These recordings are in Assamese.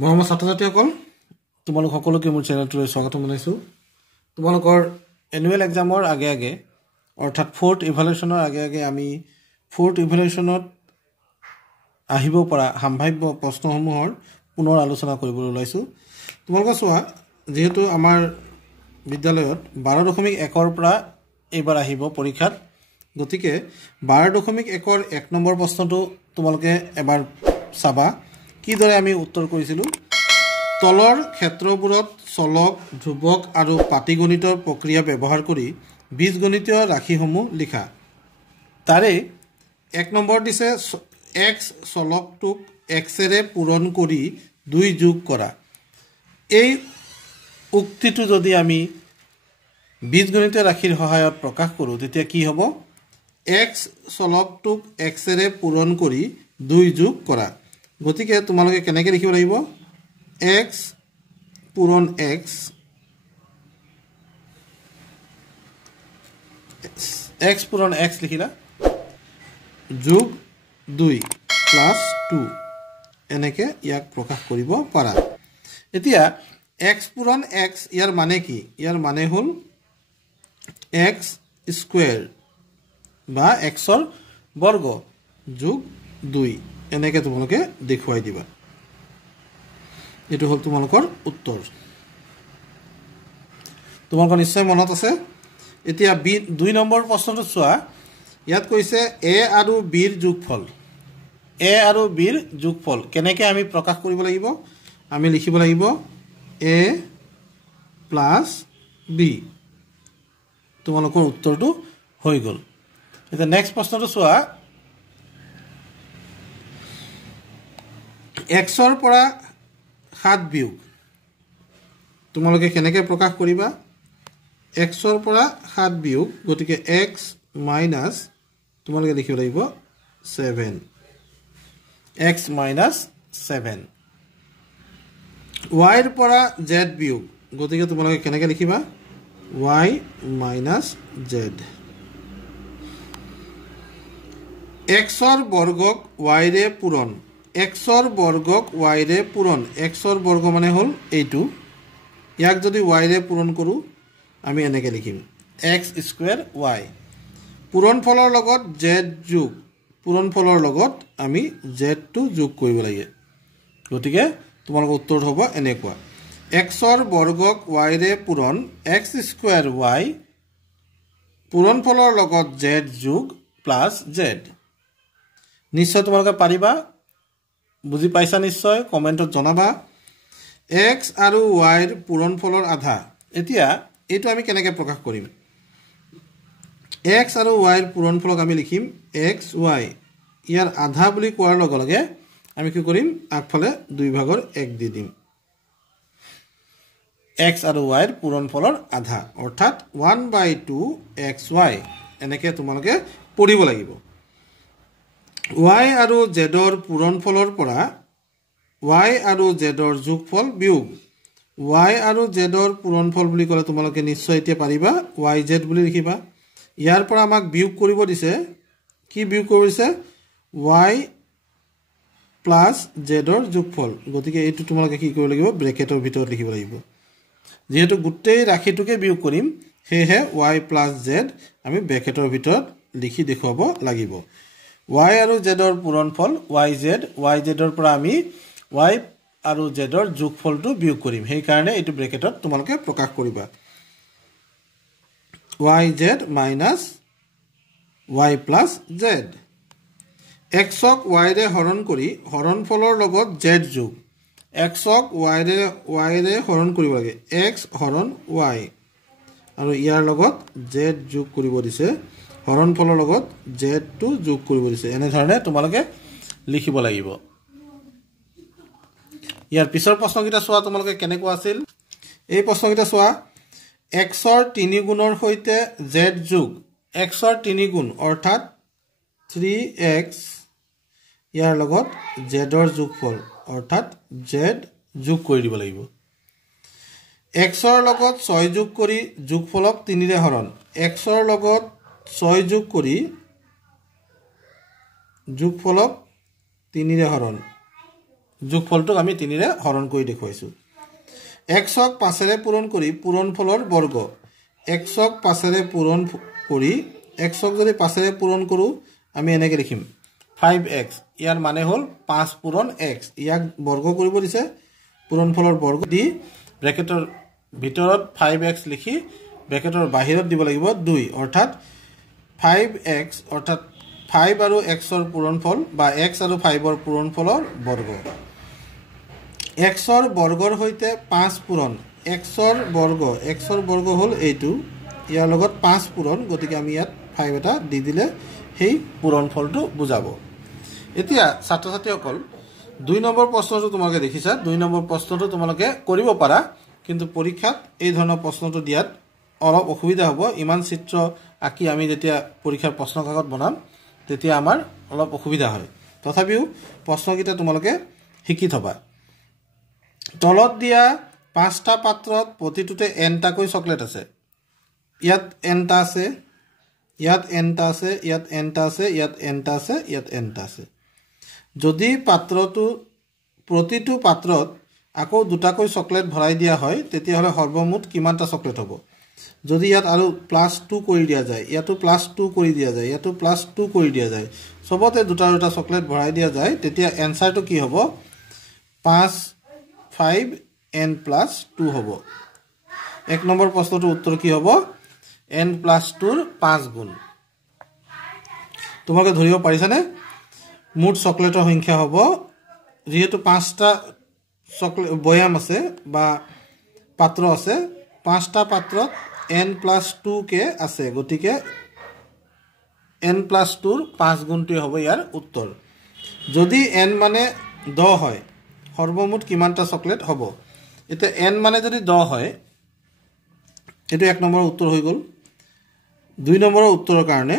মৰমৰ ছাত্ৰ-ছাত্ৰীসকল তোমালোক সকলোকে মোৰ চেনেলটোলৈ স্বাগতম জনাইছোঁ। তোমালোকৰ এনুৱেল এক্সামৰ আগে আগে অৰ্থাৎ ফ'ৰ্থ ইভ্যালুৱেশ্যনৰ আগে আগে আমি ফ'ৰ্থ ইভ্যালুৱেশ্যনত আহিব পৰা সম্ভাৱ্য প্ৰশ্নসমূহৰ পুনৰ আলোচনা কৰিবলৈ ওলাইছোঁ। তোমালোকে চোৱা, যিহেতু আমাৰ বিদ্যালয়ত 12.1ৰ পৰা এইবাৰ আহিব পৰীক্ষাত, গতিকে 12.1ৰ 1 নম্বৰ প্ৰশ্নটো তোমালোকে এবাৰ চাবা। কিদৰে আমি উত্তৰ কৰিছিলোঁ। তলৰ ক্ষেত্ৰবোৰত চলক, ধ্ৰুৱক আৰু পাটিগণিতৰ প্ৰক্ৰিয়া ব্যৱহাৰ কৰি বীজগণিতীয় ৰাশিসমূহ লিখা। তাৰে 1 নম্বৰ দিছে x চলকটোক xৰে পূৰণ কৰি 2 যোগ কৰা। এই উক্তিটো যদি আমি বীজগণিতীয় ৰাশিৰ সহায়ত প্ৰকাশ কৰোঁ তেতিয়া কি হ'ব? x চলকটোক xৰে পূৰণ কৰি 2 যোগ কৰা। গতিকে তোমালোকে কেনেকৈ লিখিব লাগিব? x পূৰণ x পূৰণ x লিখিলা, যোগ 2 প্লাছ 2 এনেকৈ ইয়াক প্ৰকাশ কৰিব পাৰা। এতিয়া x পূৰণ x ইয়াৰ মানে কি? ইয়াৰ মানে হ'ল x স্কুৱেৰ বা xৰ বৰ্গ যোগ 2 এনেকৈ তোমালোকে দেখুৱাই দিবা। এইটো হ'ল তোমালোকৰ উত্তৰ। তোমালোকৰ নিশ্চয় মনত আছে। এতিয়া 2 নম্বৰ প্ৰশ্নটো চোৱা। ইয়াত কৈছে a আৰু bৰ যোগফল। a আৰু bৰ যোগফল কেনেকৈ আমি প্ৰকাশ কৰিব লাগিব? আমি লিখিব লাগিব a প্লাছ b। তোমালোকৰ উত্তৰটো হৈ গ'ল। এতিয়া নেক্সট প্ৰশ্নটো চোৱা। xৰ পৰা 7 বিয়োগ তোমালোকে কেনেকৈ প্ৰকাশ কৰিবা? xৰ পৰা 7 বিয়োগ, গতিকে x মাইনাছ তোমালোকে লিখিব লাগিব 7। x minus 7। yৰ পৰা z বিয়োগ, গতিকে তোমালোকে কেনেকৈ লিখিবা? y minus z। xৰ বৰ্গক yৰে পূৰণ। xৰ বৰ্গক yৰে পূৰণ। xৰ বৰ্গ মানে হ'ল এইটো। ইয়াক যদি yৰে পূৰণ কৰোঁ আমি এনেকৈ লিখিম x স্কুৱেৰ y। পূৰণফলৰ লগত z যোগ। পূৰণফলৰ লগত আমি zটো যোগ কৰিব লাগে। গতিকে তোমালোকৰ উত্তৰ হ'ব এনেকুৱা। xৰ বৰ্গক yৰে পূৰণ x স্কুৱেৰ y পূৰণফলৰ লগত z যোগ প্লাছ z। নিশ্চয় তোমালোকে পাৰিবা। বুজি পাইছা নিশ্চয়, কমেণ্টত জনাবা। x আৰু yৰ পূৰণফলৰ আধা। এতিয়া এইটো আমি কেনেকৈ প্ৰকাশ কৰিম? x আৰু yৰ পূৰণফলক আমি লিখিম x y। ইয়াৰ আধা বুলি কোৱাৰ লগে লগে আমি কি কৰিম? আগফালে 2/1 দি দিম। x আৰু yৰ পূৰণফলৰ আধা অৰ্থাৎ 1/2 xy এনেকৈ তোমালোকে পঢ়িব লাগিব। y আৰু zৰ পূৰণফলৰ পৰা y আৰু zৰ যোগফল বিয়োগ। y আৰু zৰ পূৰণফল বুলি ক'লে তোমালোকে নিশ্চয় এতিয়া পাৰিবা yz বুলি লিখিবা। ইয়াৰ পৰা আমাক বিয়োগ কৰিব দিছে। কি বিয়োগ কৰিব দিছে? y প্লাছ zৰ যোগফল। গতিকে এইটো তোমালোকে কি কৰিব লাগিব? ব্ৰেকেটৰ ভিতৰত লিখিব লাগিব। যিহেতু গোটেই ৰাশিটোকে বিয়োগ কৰিম, সেয়েহে y প্লাছ z আমি ব্ৰেকেটৰ ভিতৰত লিখি দেখুৱাব লাগিব। y আৰু zৰ পূৰণফল yzৰ পৰা আমি y আৰু zৰ যোগফলটো বিয়োগ কৰিম। সেইকাৰণে এইটো ব্ৰেকেটত তোমালোকে প্ৰকাশ কৰিবা। yz minus y plus z। xক yৰে হৰণ কৰি হৰণফলৰ লগত z যোগ। xক yৰে হৰণ কৰিব লাগে x হৰণ y আৰু ইয়াৰ লগত z যোগ কৰিব দিছে। হৰণফলৰ লগত zটো যোগ কৰিব দিছে। এনেধৰণে তোমালোকে লিখিব লাগিব। ইয়াৰ পিছৰ প্ৰশ্নকেইটা চোৱা তোমালোকে কেনেকুৱা আছিল। এই প্ৰশ্নকেইটা চোৱা। xৰ 3 গুণৰ সৈতে z যোগ। xৰ 3 গুণ অৰ্থাৎ 3x ইয়াৰ লগত zৰ যোগফল অৰ্থাৎ z যোগ কৰি দিব লাগিব। xৰ লগত 6 যোগ কৰি যোগফলক 3ৰে হৰণ। xৰ লগত 6 যোগ কৰি যোগফলক 3ৰে হৰণ। যোগফলটোক আমি 3ৰে হৰণ কৰি দেখুৱাইছো xক 5ৰে পূৰণ কৰি পূৰণফলৰ বৰ্গ xক 5ৰে পূৰণ কৰি xক যদি 5ৰে পূৰণ কৰো আমি এনেকৈ লিখিম 5x ইয়াৰ মানে হ'ল 5 পূৰণ x ইয়াক বৰ্গ কৰিব দিছে পূৰণফলৰ বৰ্গ দি ব্ৰেকেটৰ ভিতৰত 5x লিখি ব্ৰেকেটৰ বাহিৰত দিব লাগিব 2 অৰ্থাৎ 5x অৰ্থাৎ 5 আৰু x ৰ পূৰণফল বা x আৰু 5 ৰ পূৰণফলৰ বৰ্গ x ৰ বৰ্গৰ হৈতে 5 পূৰণ x ৰ বৰ্গ হ'ল এইটো ইয়াৰ লগত 5 পূৰণ গতিকে আমি ইয়াত 5 এটা দি দিলে সেই পূৰণফলটো বুজাব এতিয়া ছাত্ৰ ছাত্ৰীসকল 2 নম্বৰ প্ৰশ্নটো তোমালোকে দেখিছা 2 নম্বৰ প্ৰশ্নটো তোমালোকে কৰিব পাৰা কিন্তু পৰীক্ষাত এই ধৰণৰ প্ৰশ্নটো দিয়াত অলপ অসুবিধা হ'ব ইমান চিত্ৰ আকি আমি যেতিয়া পৰীক্ষাৰ প্ৰশ্ন কাকত বনাম তেতিয়া আমাৰ অলপ অসুবিধা হয় তথাপিও প্ৰশ্নকিটা তোমালোকে শিকি থবা তলত দিয়া 5টা পাত্ৰত প্ৰতিটোতে nটাকৈ চকলেট আছে ইয়াত nটা আছে ইয়াত nটা আছে ইয়াত nটা আছে ইয়াত nটা আছে ইয়াত nটা আছে যদি প্ৰতিটো পাত্ৰত আকৌ দুটাকৈ চকলেট ভৰাই দিয়া হয় তেতিয়া হলে সৰ্বমুঠ কিমানটা চকলেট হ'ব যদি ইয়াত আৰু +2 কৰি দিয়া যায় ইয়াতো +2 কৰি দিয়া যায় ইয়াতো +2 কৰি দিয়া যায় সবতে দুটা দুটা চকলেট ভৰাই দিয়া যায় তেতিয়া এনসাৰটো কি হ'ব 5n+2 হ'ব 1 নম্বৰ প্ৰশ্নটোৰ উত্তৰ কি হ'ব n+2 ৰ 5 গুণ তোমালোকে ধৰিব পাৰিছানে মুঠ চকলেটৰ সংখ্যা হ'ব যেহেতু 5টা চকলেট বয়াম আছে বা পাত্ৰ আছে 5টা পাত্ৰত n+2 কে আছে গতিকে n+2 ৰ 5 গুণটো হ'ব ইয়াৰ উত্তৰ যদি n মানে 10 হয় সৰ্বমুঠ কিমানটা চকলেট হ'ব এটা n মানে যদি 10 হয় এটো 1 নম্বৰৰ উত্তৰ হৈ গ'ল 2 নম্বৰৰ উত্তৰৰ কাৰণে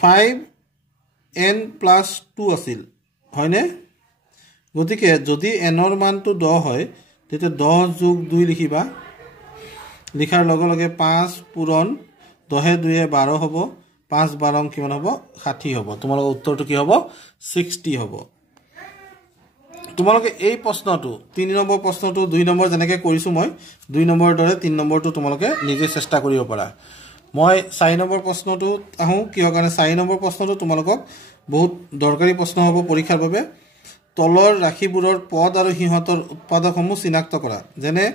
5n+2 আছিল হয়নে গতিকে যদি n ৰ মানটো 10 হয় তেতিয়া 10 + 2 লিখিবা লিখাৰ লগে লগে 5 পূৰণ 10 2 12 হ'ব 5 12 কিমান হ'ব 60 হ'ব তোমালোকৰ উত্তৰটো কি হ'ব 60 হ'ব তোমালোকে এই প্ৰশ্নটো 3 নম্বৰ প্ৰশ্নটো 2 নম্বৰ যেনেকৈ কৰিছো মই 2 নম্বৰৰ দৰে 3 নম্বৰটো তোমালোকে নিজে চেষ্টা কৰিব পাৰা মই 4 নম্বৰ প্ৰশ্নটো আহো কিয় কাৰণে 4 নম্বৰ প্ৰশ্নটো তোমালোকক বহুত দৰকাৰী প্ৰশ্ন হ'ব পৰীক্ষাৰ বাবে তলৰ ৰাশিবোৰৰ পদ আৰু সিহঁতৰ উৎপাদকসমূহ চিনাক্ত কৰা যেনে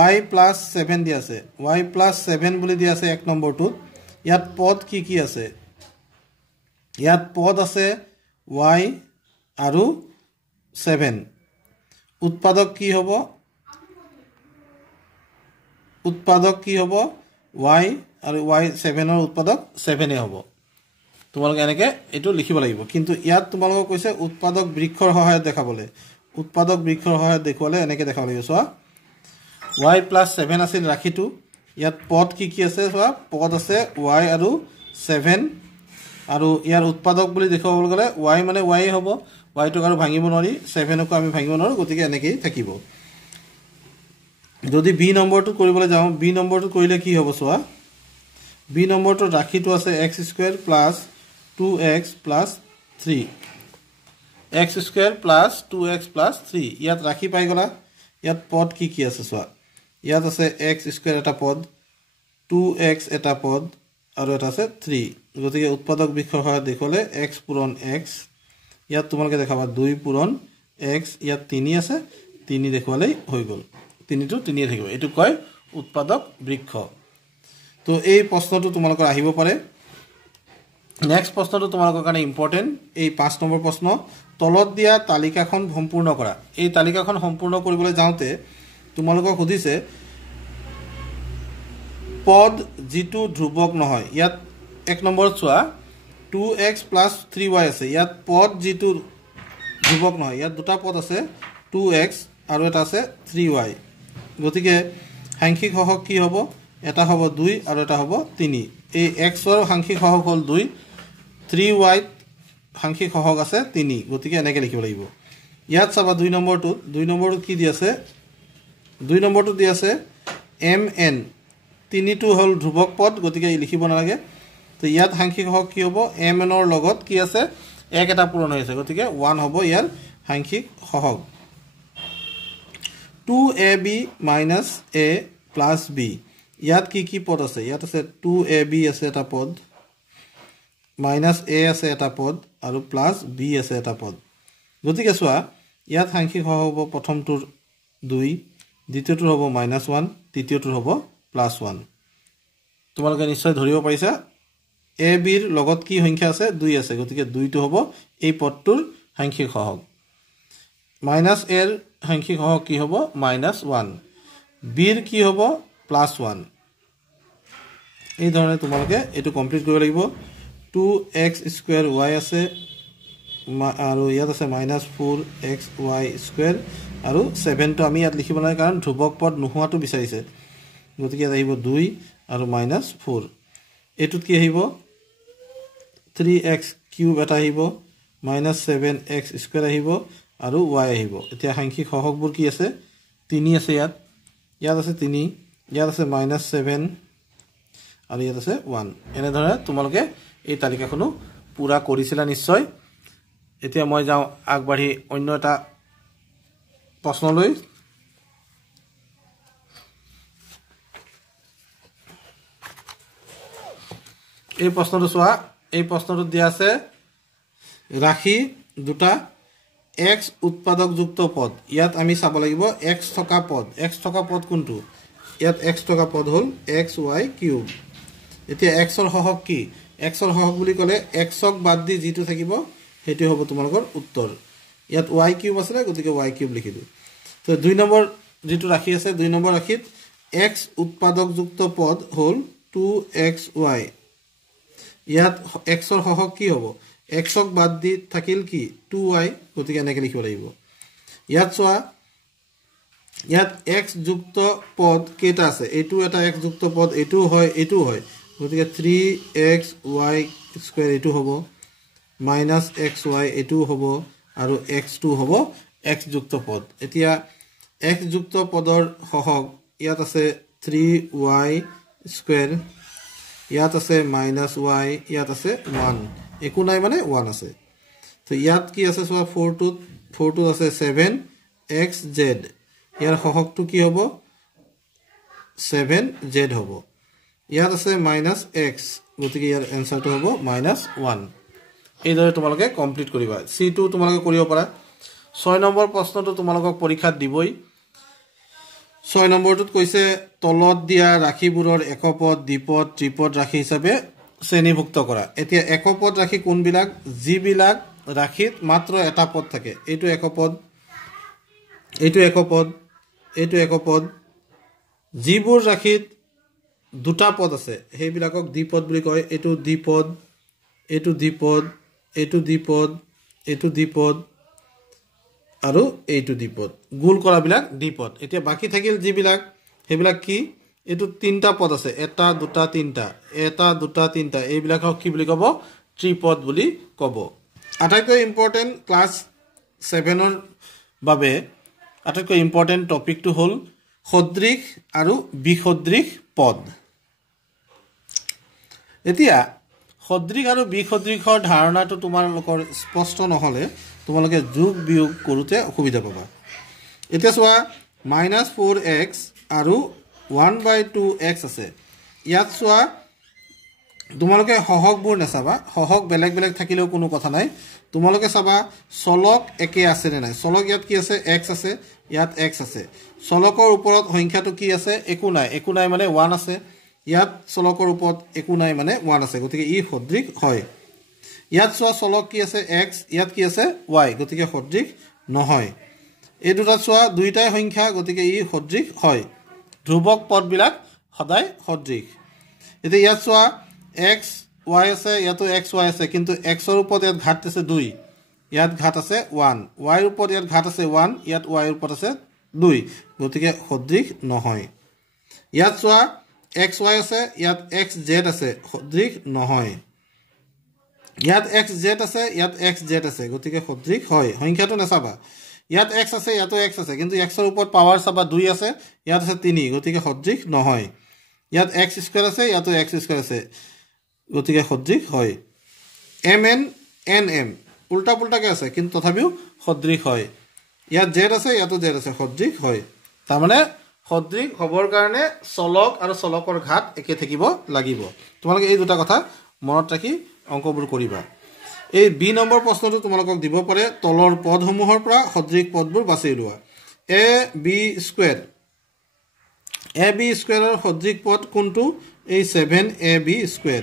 y+7 দিয়া আছে y+7 বুলি দিয়া আছে 1 নম্বৰটোত ইয়াত পদ কি আছে ইয়াত পদ আছে y আৰু 7 উৎপাদক কি হ'ব y আৰু y7 ৰ উৎপাদক 7 হ'ব তোমালোকে এনেকৈ এটো লিখিব লাগিব কিন্তু ইয়াত তোমালোকক কৈছে উৎপাদক বৃক্ষৰ সহায়ত দেখাবলৈ উৎপাদক বৃক্ষৰ সহায়ত দেখুৱালে এনেকৈ দেখাব লাগিব চোৱা y+7 আছিল ৰাখিটো ইয়াত পদ কি আছে চোৱা পদ আছে y আৰু 7 আৰু ইয়াৰ উৎপাদক বুলি দেখুৱাবলৈ গলে y মানে y হ'ব y টো আৰু ভাঙিব নোৱাৰি 7 কো আমি ভাঙিব নোৱাৰো গতিকে এনেকৈ থাকিব যদি b নম্বৰটো কৰিবলৈ যাওঁ b নম্বৰটো কৰিলে কি হ'ব চোৱা b নম্বৰটো ৰাখিটো আছে x² + 2x + 3 x² + 2x + 3 ইয়াত ৰাখি পাই গলা ইয়াত পদ কি আছে চোৱা ইয়াত আছে x² এটা পদ 2x এটা পদ আৰু এটা আছে 3 গতিকে উৎপাদক বৃক্ষৰ সহায়ত দেখলে x পূৰণ x ইয়াত তোমালোকে দেখাবা 2 পূৰণ x ইয়াত 3 আছে 3 দেখুৱালেই হৈ গ'ল 3 টো 3 থাকিব এটো কয় উৎপাদক বৃক্ষ তো এই প্ৰশ্নটো তোমালোকৰ আহিব পাৰে নেক্সট প্ৰশ্নটো তোমালোকৰ কাৰণে ইম্পৰ্টেন্ট এই 5 নম্বৰ প্ৰশ্ন তলত দিয়া তালিকাখন সম্পূৰ্ণ কৰা এই তালিকাখন সম্পূৰ্ণ কৰিবলৈ যাওঁতে তোমালোকক সুধিছে পদ যেটো ধ্ৰুবক নহয় ইয়াত 1 নম্বৰত চোৱা 2x + 3y আছে ইয়াত পদ যেটো ধ্ৰুবক নহয় ইয়াত দুটা পদ আছে 2x আৰু এটা আছে 3y গতিকে সাংখ্যিক সহগ কি হ'ব এটা হ'ব 2 আৰু এটা হ'ব 3 এই x ৰ সাংখ্যিক সহগ হ'ল 2 3y সাংখ্যিক সহগ আছে 3 গতিকে এনেকৈ লিখিব লাগিব ইয়াত চাবা 2 নম্বৰটো কি দি আছে 2 নম্বৰটো দি আছে mn 3 টো হ'ল ধ্ৰুবক পদ গতিকে লিখিব নালাগে তো ইয়াত সাংখ্যিক সহগ কি হ'ব mn ৰ লগত কি আছে এক এটা পূৰণ হৈ আছে গতিকে 1 হ'ব ইয়াৰ সাংখ্যিক সহগ 2ab minus a plus b ইয়াত কি পদ আছে ইয়াত আছে 2ab আছে এটা পদ minus a আছে এটা পদ আৰু plus b আছে এটা পদ গতিকে চোৱা ইয়াত সাংখ্যিক সহগ হ'ব প্ৰথমটোৰ 2 দ্বিতীয়টোৰ হ'ব -1 তৃতীয়টোৰ হ'ব +1 তোমালোকে নিশ্চয় ধৰিব পাৰিছা a b ৰ লগত কি সংখ্যা আছে 2 আছে গতিকে 2 টো হ'ব এই পদটোৰ সাংখ্যিক সহগ -a ৰ সাংখ্যিক সহগ কি হ'ব -1 b ৰ কি হ'ব +1 এই ধৰণে তোমালোকে এটো কমপ্লিট কৰিব লাগিব 2x² y আছে আৰু ইয়াত আছে -4xy² আৰু 7 টো আমি ইয়াত লিখিব নাই কাৰণ ধ্ৰুবক পদ নোহোৱাটো বিচাৰিছে গতিকে আহিব 2 আৰু -4 এটুত কি আহিব 3x³ এটা আহিব -7x² আহিব আৰু y আহিব এতিয়া সাংখ্যিক সহগবোৰ কি আছে 3 আছে ইয়াত আছে 3 ইয়াত আছে -7 আৰু ইয়াত আছে 1 এনে ধৰণে তোমালোকে এই তালিকাখনো পুৰা কৰিছিলা নিশ্চয় এতিয়া মই যাওঁ আগবাঢ়ি অন্য এটা প্ৰশ্নলৈ এই প্ৰশ্নটো চোৱা এই প্ৰশ্নটো দিয়া আছে ৰাশি দুটা x উৎপাদকযুক্ত পদ ইয়াত আমি চাব লাগিব x থকা পদ কোনটো ইয়াত x থকা পদ হ'ল xy³ এতিয়া x ৰ সহগ কি x ৰ সহগ বুলি ক'লে x ক বাদ দি যেটো থাকিব হেতু হ'ব তোমালোকৰ উত্তৰ ইয়াত y³ আছে গতিকে y³ লিখিলো তো 2 নম্বৰ যেটো ৰাশি আছে 2 নম্বৰ ৰাশিত x উৎপাদকযুক্ত পদ হ'ল 2xy ইয়াত x ৰ সহগ কি হ'ব x ক বাদ দি থাকিল কি 2y গতিকে এনেকৈ লিখিব লাগিব ইয়াত চোৱা ইয়াত x যুক্ত পদ কেটা আছে এটো এটা x যুক্ত পদ এটো হয় গতিকে 3xy² এটো হ'ব -xy এটো হ'ব আৰু x2 হ'ব x যুক্ত পদ এতিয়া x যুক্ত পদৰ সহগ ইয়াত আছে 3y² ইয়াত আছে -y ইয়াত আছে 1 একো নাই মানে 1 আছে তো ইয়াত কি আছে চোৱা 4 টো আছে 7xz ইয়াৰ সহগটো কি হ'ব 7z হ'ব ইয়াত আছে -x গতিকে ইয়াৰ এনসাৰটো হ'ব -1 এই দৰে তোমালোকে কমপ্লিট কৰিবা c2 তোমালোকে কৰিব পাৰা 6 নম্বৰ প্ৰশ্নটো তোমালোকক পৰীক্ষাত দিবই 6 নম্বৰটোত কৈছে তলত দিয়া ৰাশিবোৰৰ একপদ দ্বিপদ ত্ৰিপদ ৰাশি হিচাপে শ্ৰেণীভুক্ত কৰা এতিয়া একপদ ৰাশি কোনবিলাক যিবিলাক ৰাশিত মাত্ৰ এটা পদ থাকে এইটো একপদ যিবোৰ ৰাশিত দুটা পদ আছে সেইবিলাকক দ্বিপদ বুলি কয় এইটো দ্বিপদ আৰু এইটো দ্বিপদ গুল কৰাবিলাক দ্বিপদ এতিয়া বাকি থাকিল যিবিলাক হেবিলাক কি এটো তিনটা পদ আছে এটা দুটা তিনটা এইবিলাকক কি বুলি কব ত্ৰিপদ বুলি কব আটাইতকৈ ইম্পৰ্টেন্ট ক্লাস 7 ৰ বাবে আটাইতকৈ ইম্পৰ্টেন্ট টপিকটো হ'ল সদৃশ আৰু বিসদৃশ পদ এতিয়া সদৃশ আৰু বিসদৃশৰ ধাৰণাটো তোমালোকৰ স্পষ্ট নহলে তোমালোকে যোগ বিয়োগ কৰোতে অসুবিধা পাবা এতিয়া চোৱা -4x আৰু 1/2x আছে ইয়াত চোৱা তোমালোকে সহগবোৰ নাচাবা সহগ বেলেগ থাকিলেও কোনো কথা নাই তোমালোকে চাবা চলক একে আছে নে নাই চলক ইয়াত কি আছে x আছে ইয়াত x আছে চলকৰ ওপৰত সংখ্যাটো কি আছে একো নাই মানে 1 আছে ইয়াত চলকৰ ওপৰত একো নাই মানে 1 আছে গতিকে ই সদৃশ হয় ইয়াত চোৱা চলক কি আছে x ইয়াত কি আছে y গতিকে সদৃশ নহয় এই দুটা চোৱা দুইটাই সংখ্যা গতিকে ই সদৃশ হয় ধ্ৰুবক পদবিলাক সদায় সদৃশ এতিয়া ইয়াত চোৱা x y আছে ইয়াতো x y আছে কিন্তু x ৰ ওপৰত ইয়াত ঘাত আছে 2 ইয়াত ঘাত আছে 1 y ৰ ওপৰত ইয়াত ঘাত আছে 1 ইয়াত y ৰ ওপৰত আছে 2 গতিকে সদৃশ নহয় ইয়াত চোৱা x y আছে ইয়াত x z আছে সদৃশ নহয় ইয়াত x z আছে ইয়াত x z আছে গতিকে সদৃশ হয় সংখ্যাটো নাচাবা ইয়াত x আছে ইয়াতো x আছে কিন্তু x ৰ ওপৰত পাৱাৰ চাবা 2 আছে ইয়াত আছে 3 গতিকে সদৃশ নহয় ইয়াত x² আছে ইয়াতো x² আছে গতিকে সদৃশ হয় mn nm উল্টা পুল্টাকে আছে কিন্তু তথাপিও সদৃশ হয় ইয়াত জেড আছে ইয়াতো জেড আছে সদৃশ হয় তাৰমানে সদৃশ হ'বৰ কাৰণে চলক আৰু চলকৰ ঘাত একে থাকিব লাগিব তোমালোকে এই দুটা কথা মনত ৰাখি অংকবোৰ কৰিবা এই বি নম্বৰ প্ৰশ্নটো তোমালোকক দিব পাৰে তলৰ পদসমূহৰ পৰা সদৃশ পদবোৰ বাছি উলিওৱা এ বি স্কয়াৰৰ সদৃশ পদ কোনটো এই 7ab স্কয়াৰ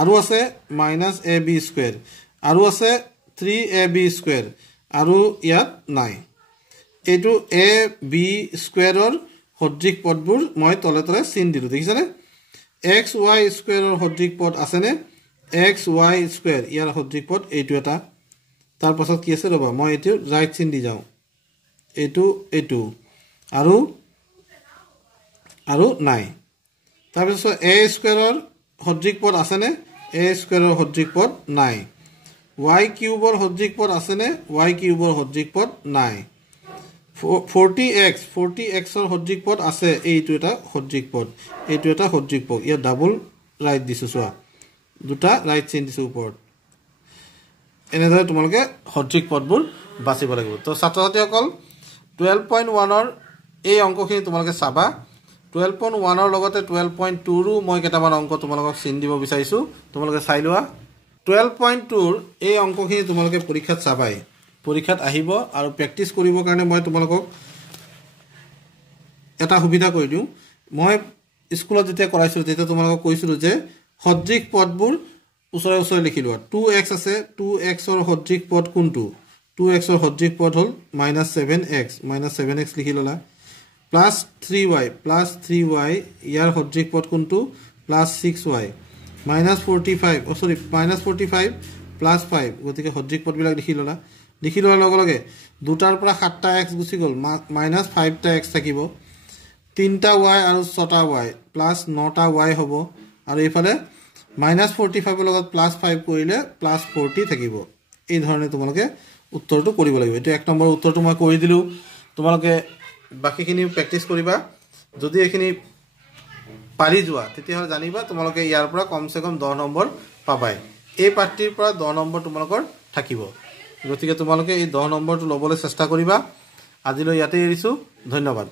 আৰু আছে -ab স্কয়াৰ আৰু আছে 3ab স্কয়াৰ আৰু ইয়াত নাই এইটো এ বি স্কয়াৰৰ সদৃশ পদবোৰ মই তলে তলে চিন দিলো দেখিছানে xy স্কয়াৰৰ সদৃশ পদ আছেনে xy স্কয়াৰ ইয়াৰ সদৃশ পদ এইটো এটা তাৰ পাছত কি আছে ৰবা মই এইটো ৰাইট চিন দি যাওঁ এইটো আৰু নাই তাৰ পিছত a স্কয়াৰৰ সদৃশ পদ আছেনে a স্কয়াৰৰ সদৃশ পদ নাই y কিউবৰ সদৃশ পদ আছেনে y কিউবৰ সদৃশ পদ নাই 40x ৰ সদৃশ পদ আছে এইটো এটা সদৃশ পদ ইয়াত ডাবল ৰাইট দিছো চোৱা দুটা ৰাইট চিন দিছো ওপৰত এনেদৰে তোমালোকে সদৃশ পদবোৰ বাছিব লাগিব তো ছাত্ৰ ছাত্ৰীসকল 12.1 ৰ এই অংকখিনি তোমালোকে চাবা 12.1 ৰ লগতে 12.2 ৰো মই কেইটামান অংক তোমালোকক চিন দিব বিচাৰিছো তোমালোকে চাই লোৱা 12.2 ৰ এই অংকখিনি তোমালোকে পৰীক্ষাত চাবাই পৰীক্ষাত আহিব আৰু প্ৰেক্টিছ কৰিবৰ কাৰণে মই তোমালোকক এটা সুবিধা কৰি দিওঁ মই স্কুলত যেতিয়া কৰাইছিলো তেতিয়া তোমালোকক কৈছিলো যে সদৃশ পদবোৰ ওচৰে লিখি লোৱা 2x আছে 2x ৰ সদৃশ পদ কোনটো 2x ৰ সদৃশ পদ হ'ল -7x লিখি ললা +3y ইয়াৰ সদৃশ পদ কোনটো +6y -45 +5 গতিকে সদৃশ পদবিলাক লিখি লোৱাৰ লগে লগে দুটাৰ পৰা 7টা x গুচি গ'ল -5টা x থাকিব 3টা y আৰু 6টা y +9টা y হ'ব আৰু এইফালে -45 ৰ লগত +5 কৰিলে +40 থাকিব এই ধৰণে তোমালোকে উত্তৰটো কৰিব লাগিব এটো এক নম্বৰ উত্তৰটো মই কৰি দিলো তোমালোকে বাকিখিনি প্ৰেক্টিছ কৰিবা যদি এখিনি পাৰি যোৱা তেতিয়া জানিবা তোমালোকে ইয়াৰ পৰা কমসে কম 10 নম্বৰ পাবাই এই পাঠটিৰ পৰা 10 নম্বৰ তোমালোকৰ থাকিব গতিকে তোমালোকে এই 10 নম্বৰটো লবলৈ চেষ্টা কৰিবা আজিলৈ ইয়াতে এৰিছো ধন্যবাদ